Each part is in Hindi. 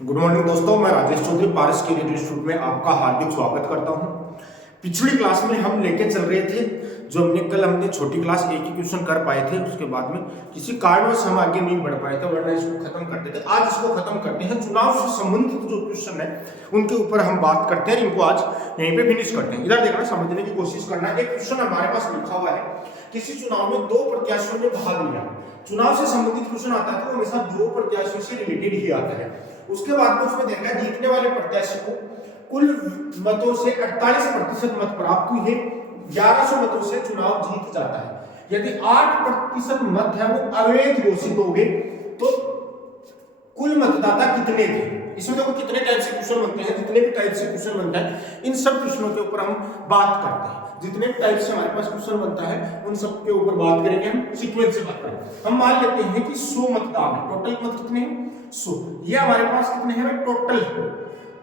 गुड मॉर्निंग दोस्तों, मैं राजेश चौधरी पारस के इंस्टीट्यूट में आपका हार्दिक स्वागत करता हूं। पिछली क्लास में हम लेके चल रहे थे जो हमने छोटी क्लास एक ही क्वेश्चन कर पाए थे, उसके बाद में किसी कारणवश हम आगे नहीं बढ़ पाए थे, वरना इसको खत्म करते थे। आज इसको खत्म करते हैं। चुनाव से संबंधित जो क्वेश्चन है उनके ऊपर हम बात करते हैं, इनको आज यहीं पे फिनिश करते हैं। इधर देखना, समझने की कोशिश करना। एक क्वेश्चन हमारे पास लिखा हुआ है, किसी चुनाव में दो प्रत्याशियों ने भाग लिया। चुनाव से संबंधित क्वेश्चन आता है तो हमेशा दो प्रत्याशियों से रिलेटेड ही आता है। उसके बाद में उसमें देखा जीतने वाले प्रत्याशी को कुल मतों से 48% मत प्राप्त हुए हैं, 1100 मतों से चुनाव जीत जाता है। यदि 8% मत है वो अवैध घोषित हो गए तो कुल मतदाता कितने थे। इसमें देखो कितने टाइप से क्वेश्चन बनते हैं, जितने भी टाइप से क्वेश्चन बनता है इन सब क्वेश्चनों के ऊपर हम बात करते हैं। जितने भी टाइप से हमारे पास क्वेश्चन बनता है उन सब के ऊपर बात करेंगे, हम सीक्वेंस से बात करेंगे। हम मान लेते हैं कि 100 मतदान है, टोटल मत कितने हैं 100। ये हमारे पास कितने हैं भाई,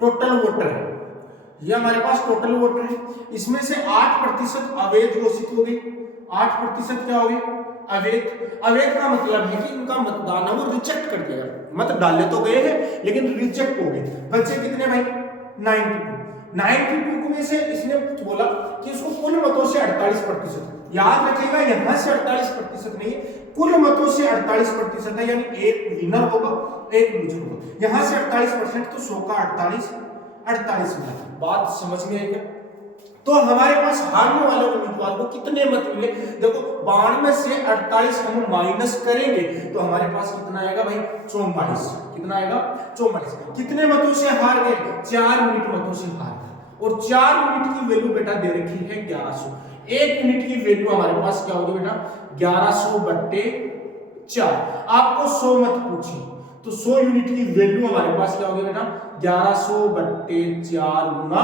टोटल वोटर है। ये हमारे पास टोटल वोटर है। इसमें से 8% अवैध घोषित हो गए। 8% क्या हो गए, अवैध का मतलब है कि इनका मतदान है वो रिजेक्ट कर दिया, मत डाले तो गए हैं लेकिन रिजेक्ट हो गए। बच्चे कितने भाई 92 में से इसने बोला कि इसको कुल मतों से 48%, याद रखिएगा यहां से 48% नहीं है, कुल मतों से 48% है, यानी एक विनर होगा एक लूजर होगा। यहां से 48% तो 100 का 48 मिला। बात समझ में आई क्या? तो हमारे पास हारने वाले उम्मीदवार को कितने मत मिले, देखो 92 से 48 हम माइनस करेंगे तो हमारे पास कितना आएगा भाई 44। कितना आएगा 44। कितने मतों से हार गए, 4 यूनिट मतों से हार गए। और 4 यूनिट की वैल्यू बेटा दे रखी है 1100। 1 यूनिट की वैल्यू हमारे पास क्या होगी बेटा 1100/4। आपको 100 मत पूछी तो 100 यूनिट की वैल्यू हमारे पास क्या होगी बेटा 1100/4 गुना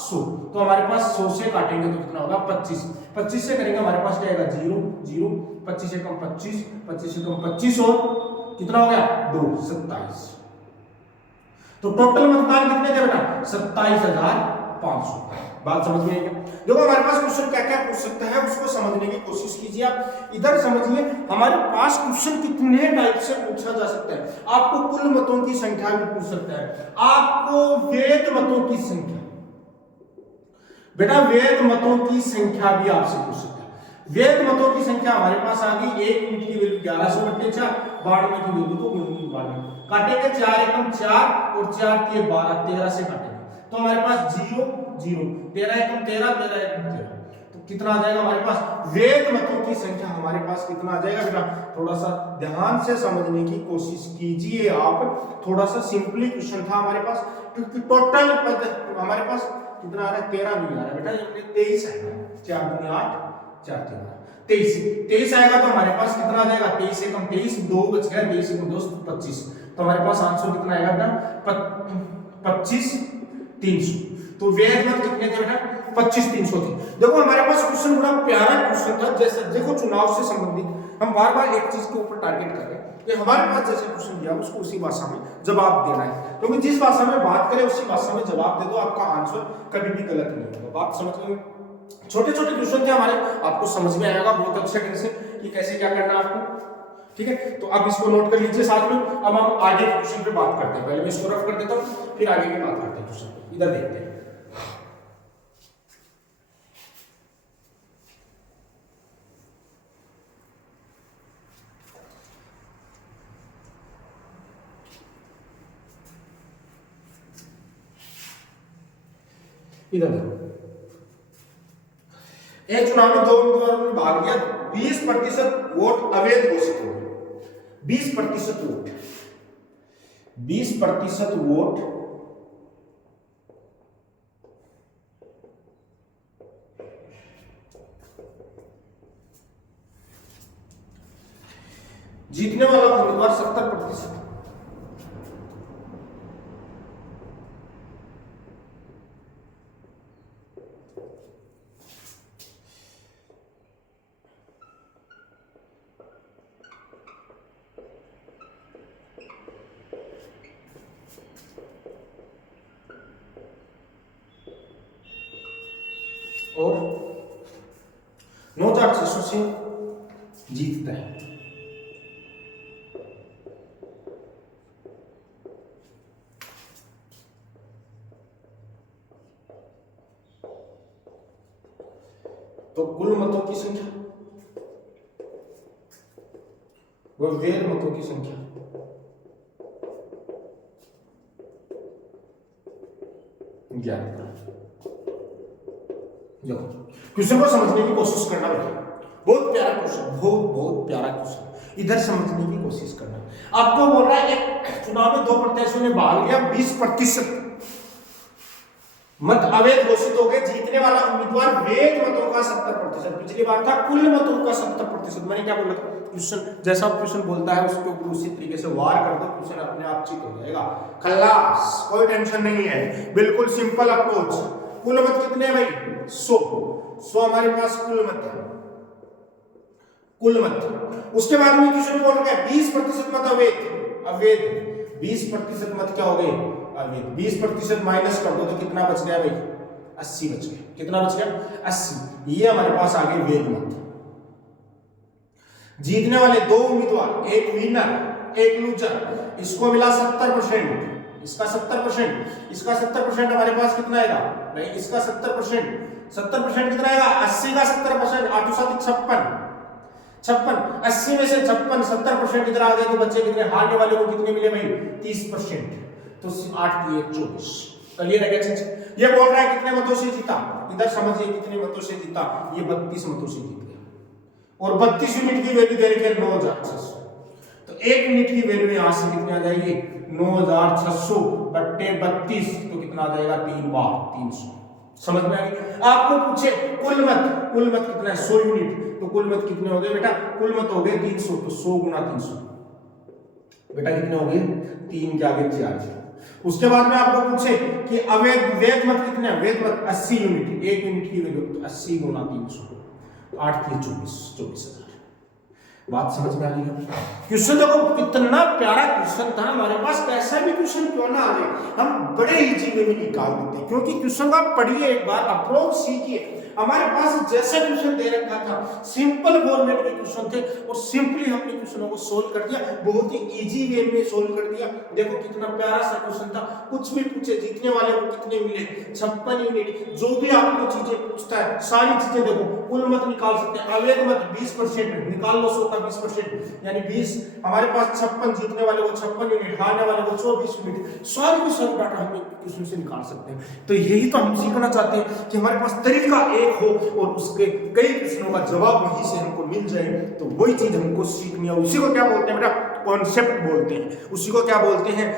100। तो हमारे पास 100 से काटेंगे तो कितना होगा 25। 25 से करेंगे हमारे पास क्या आएगा 0 0। 25 से कम 25, 25 से कम 25 और कितना हो गया 2 27। तो टोटल मतदान कितने थे बेटा 27,500। बात समझ में आई क्या? देखो हमारे पास क्वेश्चन क्या क्या पूछ सकता है उसको समझने की कोशिश कीजिए। आप इधर समझिए हमारे पास क्वेश्चन कितने टाइप से पूछा जा सकता है। आपको कुल मतों की संख्या भी पूछ सकता है, आपको वैध मतों की संख्या, बेटा वैध मतों की संख्या भी आपसे पूछ सकता है। वैध मतों की संख्या हमारे पास आ गई, 1 यूनिट की वैल्यू 1100/4, 92 की वैल्यू तो 92 काटेंगे 4 एकम 4 और 4 के 12, 13 से काटेंगे तो हमारे पास 0 0, 13 एकम 13, 13 एकम 13, तो कितना आ जाएगा हमारे पास वैध मतों की संख्या हमारे पास कितना आ जाएगा बेटा। थोड़ा सा ध्यान से समझने की कोशिश कीजिए आप, थोड़ा सा सिंपली क्वेश्चन था हमारे पास, क्योंकि टोटल पद हमारे पास कितना आ रहा है 13 नहीं आ रहा है बेटा, ये 23 आएगा। 4 दूनी 8, 4 13 23 आएगा तो हमारे पास कितना आ जाएगा 23 एकम 23, 2 बच गया, 23 एकम 2 25। तो हमारे पास आंसर कितना आएगा बेटा 25,300। तो वैध मत कितने थे बेटा 25,300 थे। देखो हमारे पास क्वेश्चन बड़ा प्यारा क्वेश्चन था। जैसे देखो चुनाव से संबंधित हम बार बार एक चीज के ऊपर टारगेट कर रहे हैं कि हमारे पास जैसे क्वेश्चन दिया उसको उसी भाषा में जवाब देना है, क्योंकि जिस भाषा में बात करें उसी भाषा में जवाब दे दो, आपका आंसर कभी भी गलत नहीं होगा। बात समझ लो, छोटे छोटे क्वेश्चन थे हमारे, आपको समझ में आएगा बहुत अच्छे ढंग से कि कैसे क्या करना है आपको। ठीक है, तो अब इसको नोट कर लीजिए साथ में। अब हम आगे क्वेश्चन पे बात करते हैं। पहले मैं इसको रफ कर देता हूं, फिर आगे की बात करते हैं क्वेश्चन। इधर देखते हैं, इधर देखो। एक चुनाव में 2 उम्मीदवारों ने भाग लिया, 20% वोट अवैध घोषित हो गए। 20% वोट, 20% वोट जीतने वाला उम्मीदवार 70%। और 9,600 से जीतता है। तो कुल मतों की संख्या व वैध मतों की संख्या। क्वेश्चन को समझने की कोशिश करना बेटा, बहुत प्यारा क्वेश्चन, बहुत प्यारा क्वेश्चन, इधर समझने की कोशिश करना। आपको बोल रहा है एक चुनाव में 2 प्रत्याशियों ने भाग लिया, 20% मत अवैध घोषित हो गए, जीतने वाला उम्मीदवार वैध मतों का 70%। पिछली बार था कुल मतों का 70%। मैंने क्या बोला, क्वेश्चन जैसा क्वेश्चन बोलता है उसके ऊपर उसी तरीके से वार कर दो, क्वेश्चन अपने आप चित हो जाएगा, खल्लास, कोई टेंशन नहीं है, बिल्कुल सिंपल अप्रोच। कुल मत कितने हैं भाई? 100 हमारे पास कुल मत है, कुल मत। उसके बाद में क्वेश्चन बोल रहा है 20% मत अवैध 20% मत क्या हो गए? अवैध। 20% माइनस कर दो तो कितना बच गया भाई? 80 बच गया। कितना बच गया? 80। ये हमारे पास आ गए वैध मत। जीतने वाले 2 उम्मीदवार, एक विनर एक लूजर, इसको मिला 70%, इसका 70%, इसका 70%, हमारे पास कितना आएगा भाई? इसका 70% कितना आएगा? 80 का 70%, 8 7 56, 80 में से 56, 70% इधर आ गए तो बच्चे कितने? हारने वाले को कितने मिले भाई? 30%। तो 8 की 1 24। क्लियर है क्या? ये बोल रहा है कितने मतों से जीता, इधर समझिए कितने मतों से जीता, ये 32 मतों से जीत गया। और 32 यूनिट की वैल्यू दे रही है 9600, तो 1 यूनिट की वैल्यू यहां से कितनी आ जाएगी? 9600 बट्टे 32, तो कितना आ जाएगा? 3 बार 300। समझ में आ गई? आपको पूछे कुल मत कितना है? 100 यूनिट, तो कुल मत कितने हो गए बेटा? कुल मत हो गए 300, तो 100 गुना 300 बेटा कितने हो गए? 3 के आगे 4। उसके बाद में आपको पूछे कि वैध मत कितने हैं? वैध मत 80 यूनिट, 1 यूनिट की वैल्यू, तो 80 गुना 300, 8 की 24,000। बात समझ में आ रही है? क्वेश्चन देखो कितना प्यारा क्वेश्चन था हमारे पास, कैसा भी क्वेश्चन क्यों ना आ जाए हम बड़े इजी वे में निकाल देते हैं, क्योंकि क्वेश्चन का पढ़िए, एक बार अप्रोच सीखिए। हमारे पास जैसा क्वेश्चन दे रखा था, सिंपल फॉर्मेट के क्वेश्चन थे और सिंपली हमने क्वेश्चनों को सोल्व कर दिया, बहुत ही इजी वे में सोल्व कर दिया। देखो कितना प्यारा सा क्वेश्चन था, कुछ भी पूछे, जीतने वाले को कितने मिले? 56 यूनिट। जो भी आपको चीजें पूछता है सारी चीजें देखो, कुल मत निकाल सकते हैं, अवैध मत 20% निकाल लो, 100 का 20% यानी 20, हमारे पास 56, जीतने वाले को 56 यूनिट, हारने वाले को 24 यूनिट, सारी की सारी डाटा हम क्वेश्चन से निकाल सकते हैं। तो यही तो हम सीखना चाहते हैं कि हमारे पास तरीका एक हो और उसके कई प्रश्नों का जवाब वहीं से हमको मिल जाए, तो वही चीज हमको सीखनी है। उसी को क्या बोलते हैं बेटा? कॉन्सेप्ट बोलते हैं। उसी को क्या बोलते हैं?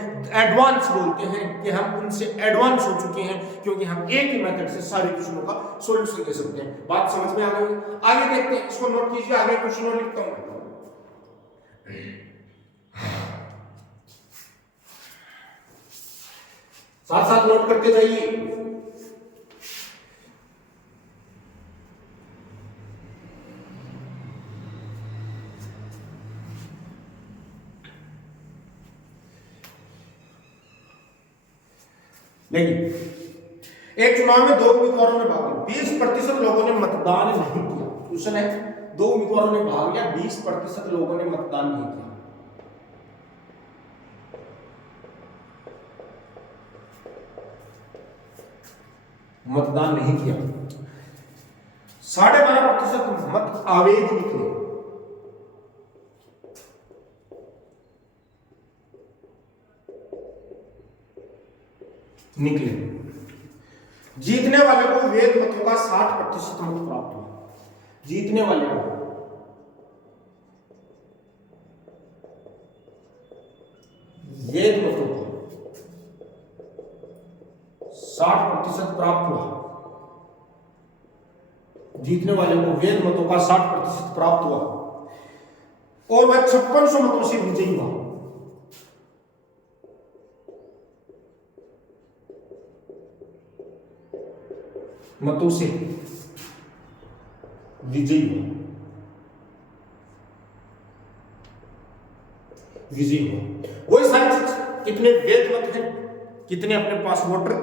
एडवांस बोलते हैं, कि हम उनसे एडवांस हो चुके हैं, क्योंकि हम एक ही मेथड से सारे क्वेश्चनों का सॉल्यूशन दे सकते हैं। बात समझ में आ गई? आगे देखते हैं, इसको नोट कीजिए, आगे क्वेश्चन लिखता हूं, साथ साथ नोट करते जाइए। देखिए, एक चुनाव में 2 उम्मीदवारों ने भाग लिया, 20% लोगों ने मतदान नहीं किया। क्वेश्चन है, 2 उम्मीदवारों ने भाग लिया, 20% लोगों ने मतदान नहीं किया। मतदान नहीं किया, 12.5% मत अवैध निकले। जीतने वाले को वैध मतों का 60% मत प्राप्त हुआ। जीतने वाले को वैध मतों का 60% प्राप्त हुआ। जीतने वाले को वैध मतों का 60% प्राप्त हुआ और वह 5600 मतों से विजयी हुआ। मतों से विजयी हुआ, वही सारी चीज, कितने वैध मत हैं, कितने अपने पास वोटर,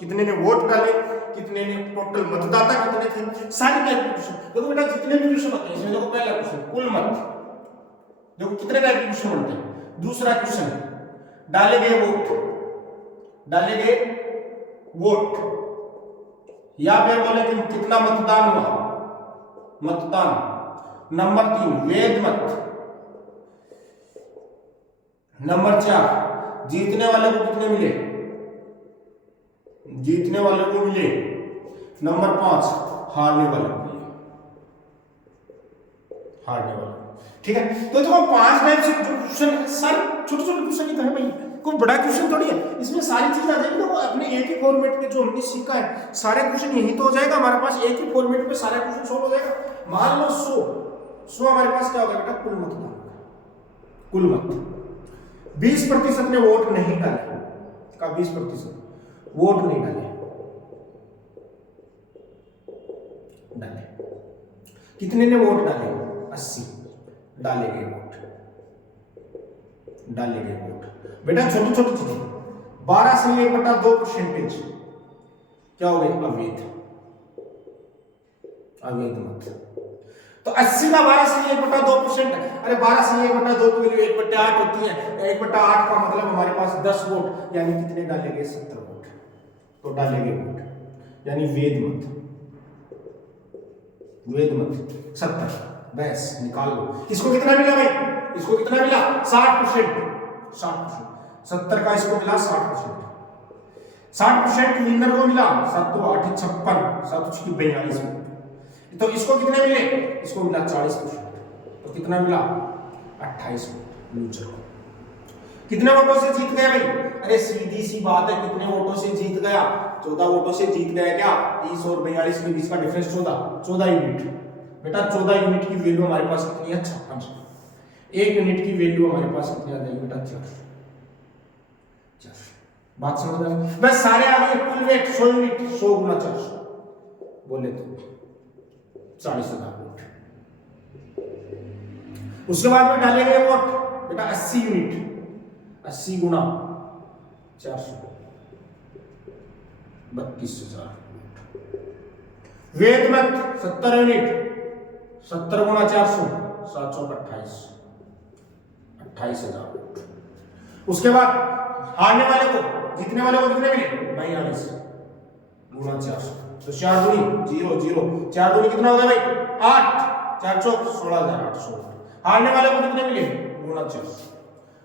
कितने ने वोट डाले, कितने ने टोटल मतदाता कितने थे, सारी कैलकुलेशन। देखो बेटा जितने भी क्वेश्चन होते हैं इसमें, देखो पहला क्वेश्चन कुल मत, देखो कितने टाइप के क्वेश्चन होते हैं। दूसरा क्वेश्चन डाले गए वोट, या फिर बोले कि कितना मतदान हुआ, मतदान। नंबर 3 वेद मत। नंबर 4 जीतने वाले को कितने मिले? जीतने वाले को मिले। नंबर 5 हारने वाले को मिले। हारने वाले। ठीक है, तो देखो 5 टाइप से क्वेश्चन है, सारे छोटे छोटे क्वेश्चन ही तो है भाई, कोई बड़ा क्वेश्चन थोड़ी है, इसमें सारी चीजें आ जाएगी। तो अपने एक ही फॉर्मेट में जो हमने सीखा है सारे क्वेश्चन यही तो हो जाएगा हमारे पास, एक ही फॉर्मेट में सारे क्वेश्चन सॉल्व हो जाएगा। मान लो 100 हमारे पास क्या होगा बेटा? कुल मतदान, कुल मत। 20% ने वोट नहीं डाले का 20% वोट नहीं डाले, कितने ने वोट डाले? 80 डाले गए वोट, डाले गए वोट। बेटा छोटी छोटी चीजें, 12 से 1/2% क्या हो गए? अवैध, अवैध मत। तो 80 का 12 से 1/2%, अरे 12 से 1/2 की वैल्यू 1/8 होती है। 1/8 का मतलब हमारे पास 10 वोट, यानी कितने डाले गए? 70 वोट। तो डाले गए वोट यानी वेद मत, वेद मत 70। बस निकाल लो। इसको कितना मिला भाई? इसको कितना मिला? 60%। 60%, 70 का इसको मिला 60%। 60% विनर को मिला। 7 तो 8 56, 7 की 42। तो इसको कितने मिले? इसको मिला 40%। तो कितना मिला? 28 लूजर को। कितने वोटों से जीत गया भाई? अरे सीधी सी बात है, कितने वोटों से जीत गया? 14 वोटों से जीत गया। क्या 30 और 42 के बीच का डिफरेंस 14 यूनिट। बेटा 14 यूनिट की वैल्यू हमारे पास कितनी है? 56। 1 यूनिट की वैल्यू हमारे पास कितनी आ जाएगी बेटा? 4। बात समझ में आई? बस सारे आ गए। कुल वेट 100 यूनिट, 100 गुना 400 बोले तो 40,000 वोट। उसके बाद में डाले गए वोट बेटा 80 यूनिट, 80 गुना 400 32,000 वोट। वेद मत 70 यूनिट, 70 गुना 400 728, 28,000 वोट। उसके बाद हारने वाले को, जीतने वाले को कितने मिले? 42 गुना 400, तो 4 दूनी 0 0, 4 दूनी कितना हो गया भाई? 8, 4 चौक 16,800 वोट। हारने वाले को कितने मिले? गुना 400,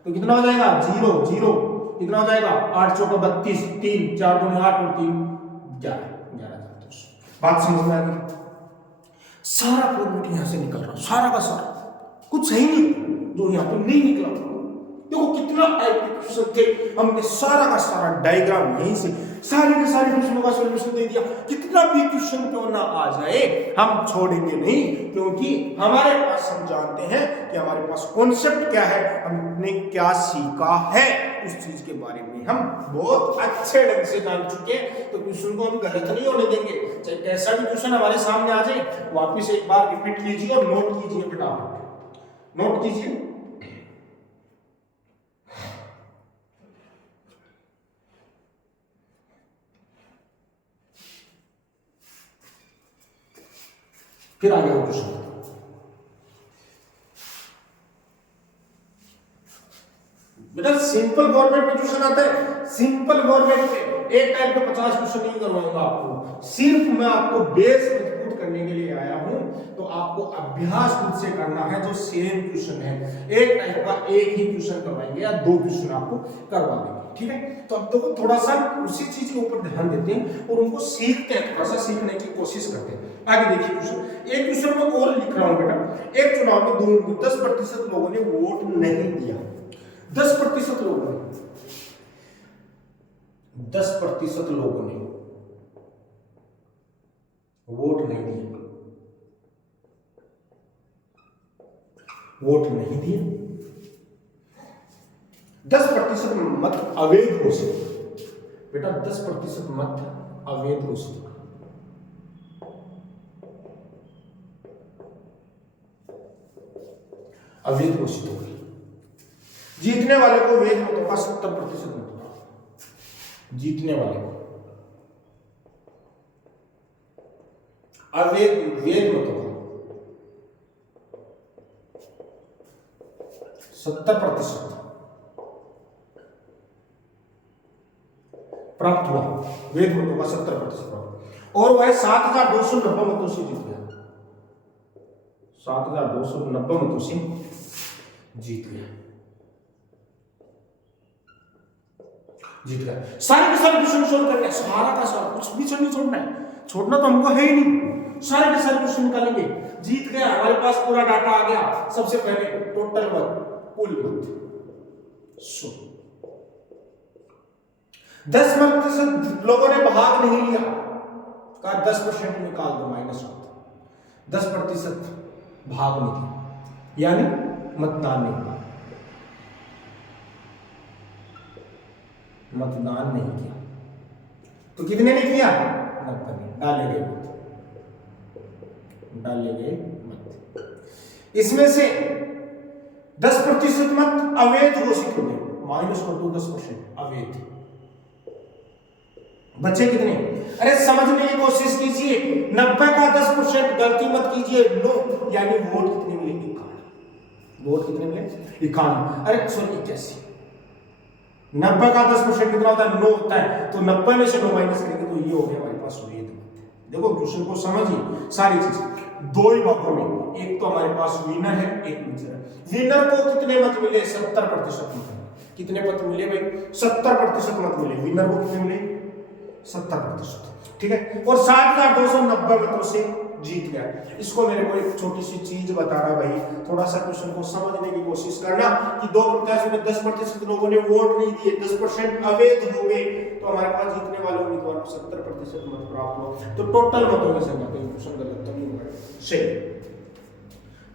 तो कितना हो जाएगा? 0 0, कितना हो जाएगा? 8 चौक 32, 3 4 दूनी 8 और 3 11, 11,200। बात समझ में आ गई? सारा फॉर्मेट यहां से निकल रहा, सारा का सारा, कुछ सही नहीं जो यहां पे नहीं निकला। देखो कितना क्वेश्चन थे, हमने सारा का सारा डायग्राम यहीं से सारे के सारे क्वेश्चनों का सॉल्यूशन दे दिया। कितना भी क्वेश्चन क्यों ना आ जाए हम छोड़ेंगे नहीं, क्योंकि हमारे पास, हम जानते हैं कि हमारे पास कॉन्सेप्ट क्या है, हमने क्या सीखा है, उस चीज के बारे में हम बहुत अच्छे ढंग से जान चुके हैं। तो क्वेश्चन को हम गलत नहीं होने देंगे, चाहे कैसा भी क्वेश्चन हमारे सामने आ जाए, वापिस एक बार रिपीट कीजिए और नोट कीजिए बेटा, नोट कीजिए। फिर आगे क्वेश्चन, बेटा सिंपल फॉर्मेट में क्वेश्चन आता है। सिंपल फॉर्मेट में एक टाइप का 50 क्वेश्चन नहीं करवाऊंगा आपको, सिर्फ मैं आपको बेस मजबूत करने के लिए आया हूं। तो आपको अभ्यास खुद से करना है, जो सेम क्वेश्चन है एक टाइप का एक ही क्वेश्चन करवाएंगे या 2 क्वेश्चन आपको करवा देंगे, ठीक है। तो अब तो थोड़ा सा उसी चीज के ऊपर ध्यान देते हैं और उनको सीखते हैं, थोड़ा सा सीखने की कोशिश करते हैं। आगे देखिए क्वेश्चन, एक क्वेश्चन में और लिख रहा हूं बेटा। एक चुनाव में 10% लोगों ने वोट नहीं दिया, 10% लोगों ने, 10% लोगों ने वोट नहीं दिया, वोट नहीं दिया। 10% मत अवैध घोषित, बेटा 10% मत अवैध घोषित, अवैध घोषित हो गई। जीतने वाले को वैध मतों का 70% मत, जीतने वाले को अवैध वैध मतों का 70% प्राप्त हुआ, वैध मतों का 70% प्राप्त, और वह 7,290 मतों से जीत गया। 7290 मतों से जीत गया। सारे के सारे क्वेश्चन सोल्व करने, सारा का सारा, कुछ भी नहीं छोड़ना है, छोड़ना तो हमको है ही नहीं, सारे के सारे क्वेश्चन निकालेंगे। जीत गया, हमारे पास पूरा डाटा आ गया। सबसे पहले टोटल मत, कुल मत। 10% लोगों ने भाग नहीं लिया, कहा 10% निकाल दो, -8। 10% भाग नहीं लिया, यानी मतदान नहीं किया, मतदान नहीं किया। तो कितने ने किया? 90 ने। डाले गए मत। इसमें से 10% मत अवैध घोषित हो गए, -10% अवैध। बच्चे कितने? अरे समझने की कोशिश कीजिए, 90 का 10% गलती मत कीजिए, नो, यानी वोट कितने मिले? 51। वोट कितने मिले? 51। अरे सॉरी 81। 90 का 10% कितना होता है? 9 होता है। तो 90 में से 9 माइनस करेंगे तो ये हो गया हमारे पास वेद मत। देखो क्वेश्चन को समझिए, सारी चीज दो ही भागों में, एक तो हमारे पास विनर है, एक लूजर है। विनर को कितने मत मिले? 70% मत। कितने मत मिले भाई? 70% मत मिले। विनर को कितने मिले? 70%। ठीक है, और 7290 मतों से जीत गया। इसको मेरे को एक छोटी सी चीज बता रहा भाई, थोड़ा सा क्वेश्चन को समझने की कोशिश करना कि 2 प्रत्याशियों में 10% लोगों ने वोट नहीं दिए, 10% अवैध हो गए, तो हमारे पास जीतने वाले उम्मीदवार को 70% मत प्राप्त हो। तो टोटल मतों की संख्या, कोई क्वेश्चन गलत तो नहीं होगा, सही।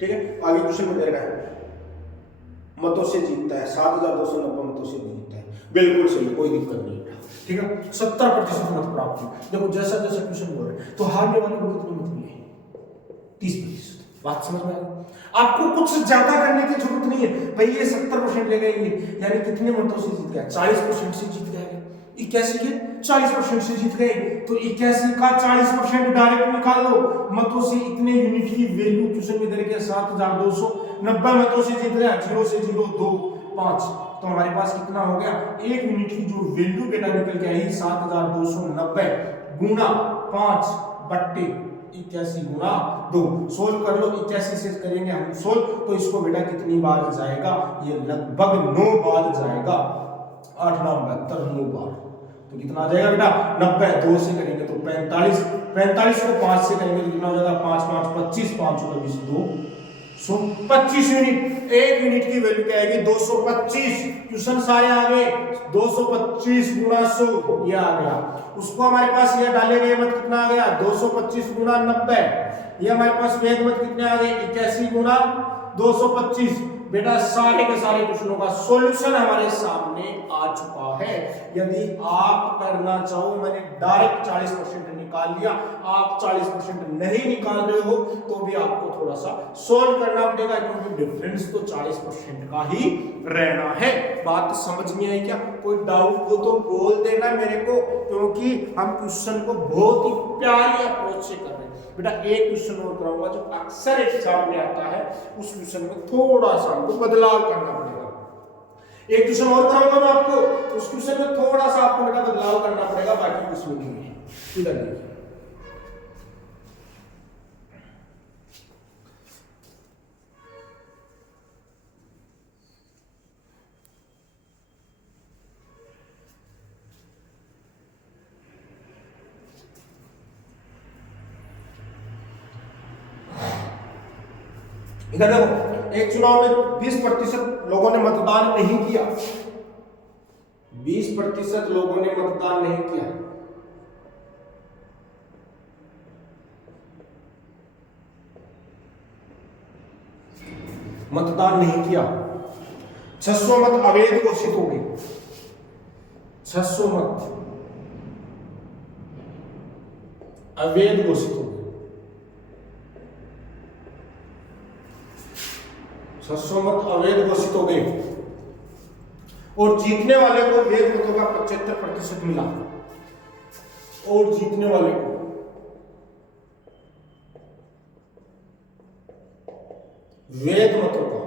ठीक है, आगे क्वेश्चन में दे रहा है मतों से जीतता है, 7290 मतों से जीतता है, बिल्कुल सही, कोई दिक्कत नहीं। ठीक है, 70% मत प्राप्त हुए। देखो जैसा जैसा क्वेश्चन बोल रहे हैं, तो हारने वाले को कितने मत मिले? 30%। बात समझ में आ गई? आपको कुछ ज्यादा करने की जरूरत नहीं है भाई, ये 70% ले गए, ये यानी कितने मतों से जीत गया? 40% से जीत गया। 81 के 40% से जीत गए, तो 81 का 40% डायरेक्ट निकाल लो मतों से। इतने यूनिट की वैल्यू क्वेश्चन में दे रखे 7290 मतों से जीत गया। 0 से 0 2 5, तो हमारे पास कितना हो गया? एक यूनिट की जो वैल्यू बेटा निकल के आई 7290 गुना 5 बट्टे 81 गुना 2। सोल्व कर लो, 81 से करेंगे हम सोल्व, तो इसको बेटा कितनी बार जाएगा? ये लगभग 9 बार जाएगा। 8 9 72, 9 बार। तो कितना आ जाएगा बेटा? 90। 2 से करेंगे तो 45, 45 को 5 से करेंगे तो कितना हो जाएगा? 5 5 25, 5 20 2 125 यूनिट। एक यूनिट की वैल्यू क्या आएगी? 225। क्वेश्चन सारे आ गए, 225 गुना 100 ये आ गया। उसको हमारे पास ये डाले गए मत कितना आ गया? 225 गुना 90। ये हमारे पास वेद मत कितने आ गए? 81 गुना 225। बेटा सारे के सारे क्वेश्चनों का सॉल्यूशन हमारे सामने आ चुका है। यदि आप करना चाहो, मैंने डायरेक्ट 40% निकाल लिया, आप 40% नहीं निकाल रहे हो तो भी आपको थोड़ा सा सोल्व करना पड़ेगा, क्योंकि डिफरेंस तो 40% का ही रहना है। बात समझ में आई क्या? कोई डाउट हो तो बोल देना मेरे को, क्योंकि हम क्वेश्चन को बहुत ही प्यारी अप्रोच से कर रहे हैं। बेटा एक क्वेश्चन और कराऊंगा जो अक्सर एग्जाम में आता है, उस क्वेश्चन में थोड़ा सा हमको बदलाव करना पड़ेगा। एक क्वेश्चन और कराऊंगा मैं आपको, उस क्वेश्चन में थोड़ा सा आपको बेटा बदलाव करना पड़ेगा, बाकी कुछ भी नहीं है। इधर देखिए, इधर देखो, एक चुनाव में 20% लोगों ने मतदान नहीं किया। 20% लोगों ने मतदान नहीं किया। मतदान नहीं किया। 600 मत अवैध घोषित हो गए। 600 मत अवैध घोषित हो गए। 600 मत अवैध घोषित हो गए, और जीतने वाले को वैध मतों का 75% मिला। और जीतने वाले को वैध मतों का,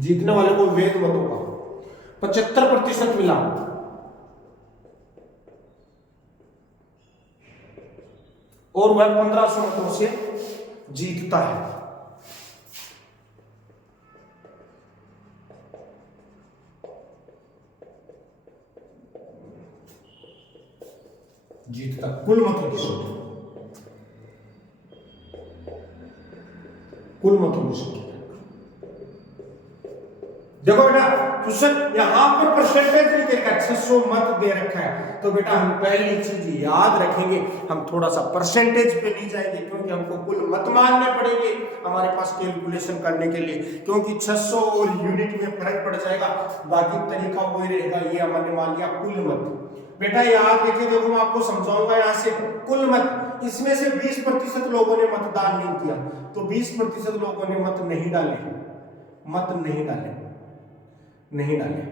जीतने वाले को वैध मतों का 75% मिला। और वह 1500 मतों से जीतता है। जीतता कुल मतों की संख्या, कुल मतों की संख्या। देखो बेटा क्वेश्चन यहां पर परसेंटेज नहीं देगा, 600 मत दे रखा है, तो बेटा हम पहली चीज याद रखेंगे, हम थोड़ा सा परसेंटेज पे नहीं जाएंगे क्योंकि हमको कुल मत मानने पड़ेंगे हमारे पास कैलकुलेशन करने के लिए, क्योंकि 600 और यूनिट में फर्क पड़ जाएगा, बाकी तरीका वही रहेगा। ये हमने मान लिया कुल मत। बेटा याद रखिए, देखो मैं आपको समझाऊंगा यहाँ से कुल मत, इसमें से 20% लोगों ने मतदान नहीं किया, तो 20% लोगों ने मत नहीं डाले, मत नहीं डाले, नहीं डाले,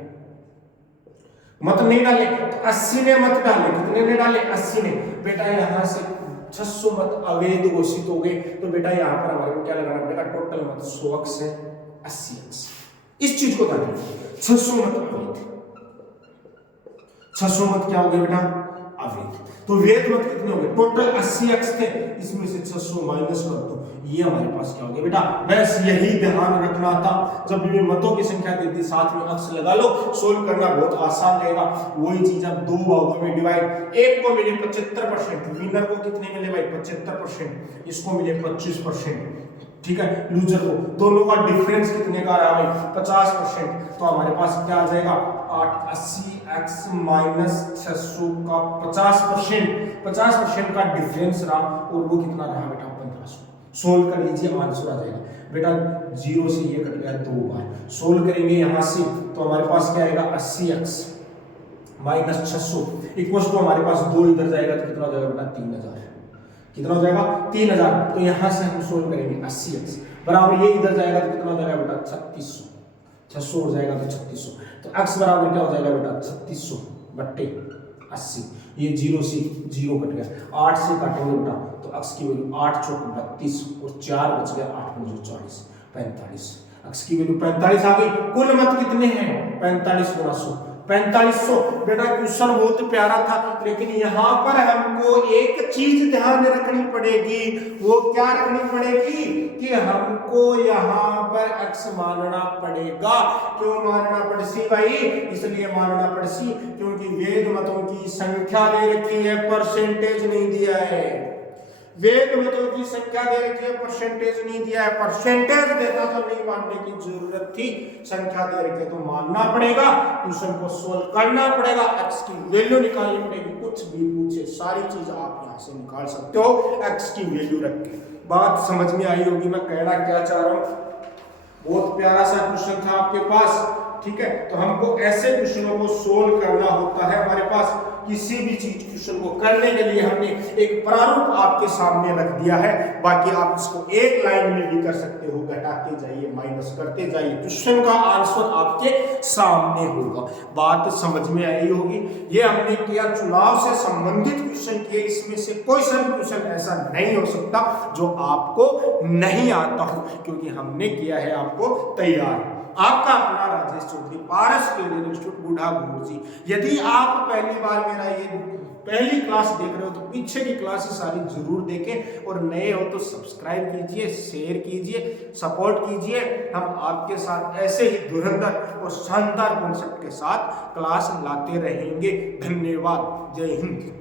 मत नहीं डाले, तो 80 ने मत डाले, कितने ने डाले? 80 ने। बेटा यहां से 600 मत अवैध घोषित हो गए, तो बेटा यहां पर हमारे को क्या लगाना पड़ेगा? टोटल मत 100 से 80। इस चीज को ध्यान रखिए, 600 मत अवैध, 600 मत क्या हो गए बेटा? अवैध। तो वैध मत कितने हो गए? टोटल 80 थे, इसमें से 600 माइनस कर दो, ये हमारे पास क्या हो गया बेटा? बस यही ध्यान रखना था, जब भी मतों की संख्या देती साथ में अक्स लगा लो, सोल्व करना बहुत आसान रहेगा। वही चीज अब दो भागों में डिवाइड, एक को मिले 75%, विनर को कितने मिले भाई? 75%, इसको मिले 25%, ठीक है, लूजर को। दोनों का डिफरेंस कितने का रहा भाई? 50%। तो हमारे पास क्या आ जाएगा? 80x माइनस 600 का 50% का डिफरेंस रहा, और वो कितना रहा बेटा? 1500। सोल्व कर लीजिए, आंसर आ जाएगा बेटा। 0 से ये कट गया 2 बार, सोल्व करेंगे यहां से, तो हमारे पास क्या आएगा? 80x माइनस 600 इक्वल टू हमारे पास 2 इधर जाएगा तो कितना हो जाएगा बेटा? 3000। कितना हो जाएगा? 3000। तो यहां से हम सोल्व करेंगे 80x बराबर, ये इधर जाएगा तो कितना हो जाएगा बेटा? 3600। 600 हो जाएगा तो 3600, तो x बराबर क्या हो जाएगा बेटा? 3600 बट्टे 80। ये 0 से 0 कट गया, 8 से काटेंगे बेटा तो x की वैल्यू 8 चौक 32 और 4 बच गया, 8 में 40, 45। x की वैल्यू 45 आ गई। कुल मत कितने हैं? 45 गुना 100, 4500। बेटा क्वेश्चन बहुत प्यारा था, लेकिन यहाँ पर हमको एक चीज ध्यान रखनी पड़ेगी। वो क्या रखनी पड़ेगी? कि हमको यहाँ पर x मानना पड़ेगा। क्यों मानना पड़सी भाई? इसलिए मानना पड़सी क्योंकि वैध मतों की संख्या दे रखी है, परसेंटेज नहीं दिया है। वैध मतों की संख्या दे रखी है, परसेंटेज नहीं दिया है। परसेंटेज देता तो नहीं मानने की जरूरत थी, संख्या दे रखी है तो मानना पड़ेगा, क्वेश्चन को सोल्व करना पड़ेगा, x की वैल्यू निकालनी पड़ेगी। कुछ भी पूछे सारी चीज आप यहां से निकाल सकते हो x की वैल्यू रख के। बात समझ में आई होगी मैं कहना क्या चाह रहा हूं। बहुत प्यारा सा क्वेश्चन था आपके पास, ठीक है। तो हमको ऐसे क्वेश्चनों को सोल्व करना होता है। हमारे पास किसी भी चीज क्वेश्चन को करने के लिए हमने एक प्रारूप आपके सामने रख दिया है, बाकी आप इसको एक लाइन में भी कर सकते हो, घटाते जाइए, माइनस करते जाइए, क्वेश्चन का आंसर आपके सामने होगा। बात समझ में आई होगी। ये हमने किया चुनाव से संबंधित क्वेश्चन किए, इसमें से कोई सा भी क्वेश्चन ऐसा नहीं हो सकता जो आपको नहीं आता हो, क्योंकि हमने किया है आपको तैयार। आपका अपना राजेश चौधरी, पारस टेलर इंस्टीट्यूट बूढ़ा गुरुजी। यदि आप पहली बार मेरा ये पहली क्लास देख रहे हो तो पीछे की क्लास सारी जरूर देखें, और नए हो तो सब्सक्राइब कीजिए, शेयर कीजिए, सपोर्ट कीजिए। हम आपके साथ ऐसे ही धुरंधर और शानदार कॉन्सेप्ट के साथ क्लास लाते रहेंगे। धन्यवाद। जय हिंद।